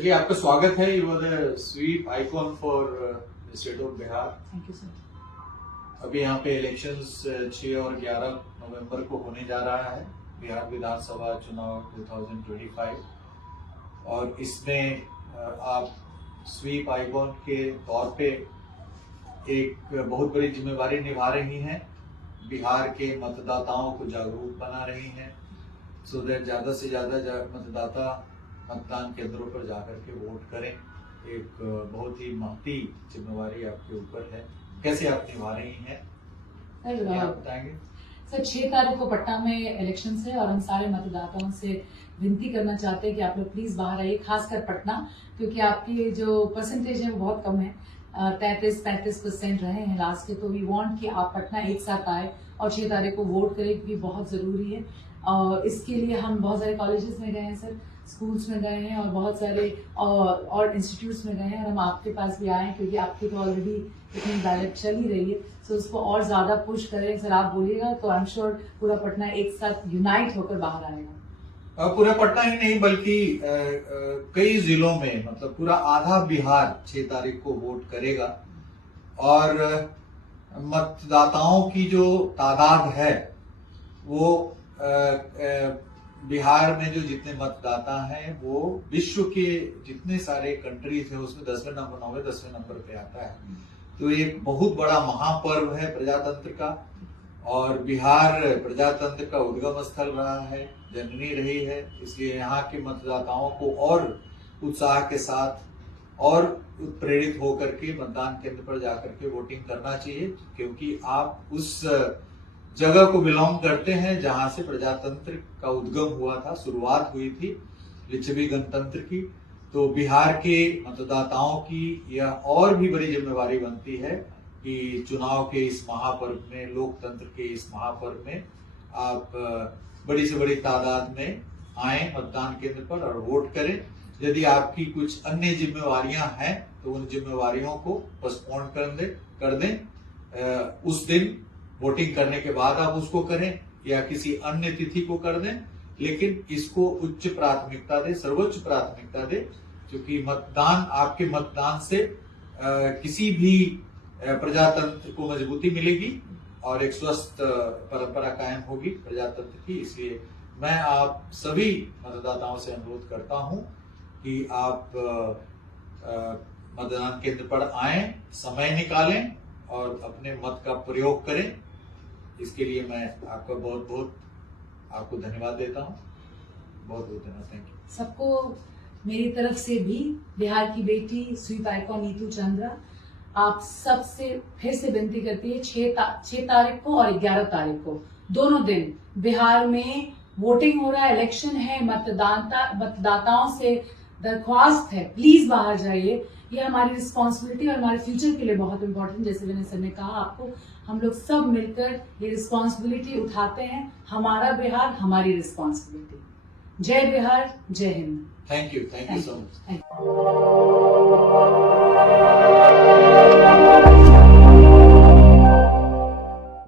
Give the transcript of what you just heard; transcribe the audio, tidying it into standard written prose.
चलिए, आपका स्वागत है। You are the sweep icon for the state of Bihar. Thank you sir. अभी यहाँ पे इलेक्शंस 6 और 11 नवंबर को होने जा रहा है, बिहार विधानसभा चुनाव 2025। और इसमें आप स्वीप आइकॉन के तौर पे एक बहुत बड़ी जिम्मेवारी निभा रही हैं। बिहार के मतदाताओं को जागरूक बना रही हैं, सो दैट ज्यादा से ज्यादा मतदाता मतदान केंद्रों पर जाकर के वोट करें। एक बहुत ही महती जिम्मेवारी आपके ऊपर है। कैसे आप निभा रही हैं, आप बताएंगे? सर, 6 तारीख को पटना में इलेक्शन है और हम सारे मतदाताओं से विनती करना चाहते हैं कि आप लोग प्लीज बाहर आइए, खासकर पटना, क्योंकि आपकी जो परसेंटेज है वो बहुत कम है। 33-35% रहे हैं लास्ट के। तो वी वांट कि आप पटना एक साथ आए और 6 तारीख को वोट करें, क्योंकि बहुत जरूरी है। और इसके लिए हम बहुत सारे कॉलेजेस में गए हैं सर, स्कूल्स में गए हैं और बहुत सारे और इंस्टीट्यूट्स में गए हैं, और हम आपके पास भी आए हैं क्योंकि आपकी तो ऑलरेडी इतनी बैलेट चल ही रही है। सो उसको और ज्यादा पुश करें सर, आप बोलिएगा तो आई एम श्योर पूरा पटना एक साथ यूनाइट होकर बाहर आएगा। पूरा पटना ही नहीं बल्कि कई जिलों में, मतलब पूरा आधा बिहार 6 तारीख को वोट करेगा। और मतदाताओं की जो तादाद है वो बिहार में जो जितने मतदाता हैं वो विश्व के जितने सारे कंट्रीज है उसमें 10वें नंबर 9वें 10वें नंबर पे आता है। तो एक बहुत बड़ा महापर्व है प्रजातंत्र का। और बिहार प्रजातंत्र का उद्गम स्थल रहा है, जननी रही है, इसलिए यहाँ के मतदाताओं को और उत्साह के साथ और प्रेरित होकर के मतदान केंद्र पर जाकर के वोटिंग करना चाहिए, क्योंकि आप उस जगह को बिलोंग करते हैं जहां से प्रजातंत्र का उद्गम हुआ था, शुरुआत हुई थी लिच्छवी गणतंत्र की। तो बिहार के मतदाताओं की यह और भी बड़ी जिम्मेवारी बनती है कि चुनाव के इस महापर्व में, लोकतंत्र के इस महापर्व में आप बड़ी से बड़ी तादाद में आए मतदान केंद्र पर और वोट करें। यदि आपकी कुछ अन्य जिम्मेवारियां हैं तो उन जिम्मेवारियों को पोस्टपोन कर दें। उस दिन वोटिंग करने के बाद आप उसको करें या किसी अन्य तिथि को कर दें, लेकिन इसको उच्च प्राथमिकता दें, सर्वोच्च प्राथमिकता दें, क्योंकि मतदान, आपके मतदान से किसी भी प्रजातंत्र को मजबूती मिलेगी और एक स्वस्थ परंपरा कायम होगी प्रजातंत्र की। इसलिए मैं आप सभी मतदाताओं से अनुरोध करता हूं कि आप मतदान केंद्र पर आएं, समय निकालें और अपने मत का प्रयोग करें। इसके लिए मैं आपका बहुत बहुत आपको धन्यवाद देता हूं। बहुत बहुत धन्यवाद। थैंक यू सबको मेरी तरफ से भी। बिहार की बेटी स्वीप आइकॉन नीतू चंद्रा आप सबसे फिर से विनती करती है, 6 तारीख को और 11 तारीख को दोनों दिन बिहार में वोटिंग हो रहा है, इलेक्शन है। मतदाताओं से दरख्वास्त है, प्लीज बाहर जाइए। ये हमारी रिस्पॉन्सिबिलिटी और हमारे फ्यूचर के लिए बहुत इंपॉर्टेंट, जैसे विनय सर ने कहा आपको, हम लोग सब मिलकर ये रिस्पॉन्सिबिलिटी उठाते हैं। हमारा बिहार, हमारी रिस्पॉन्सिबिलिटी। जय बिहार, जय Hind. Thank you so much. Thank you.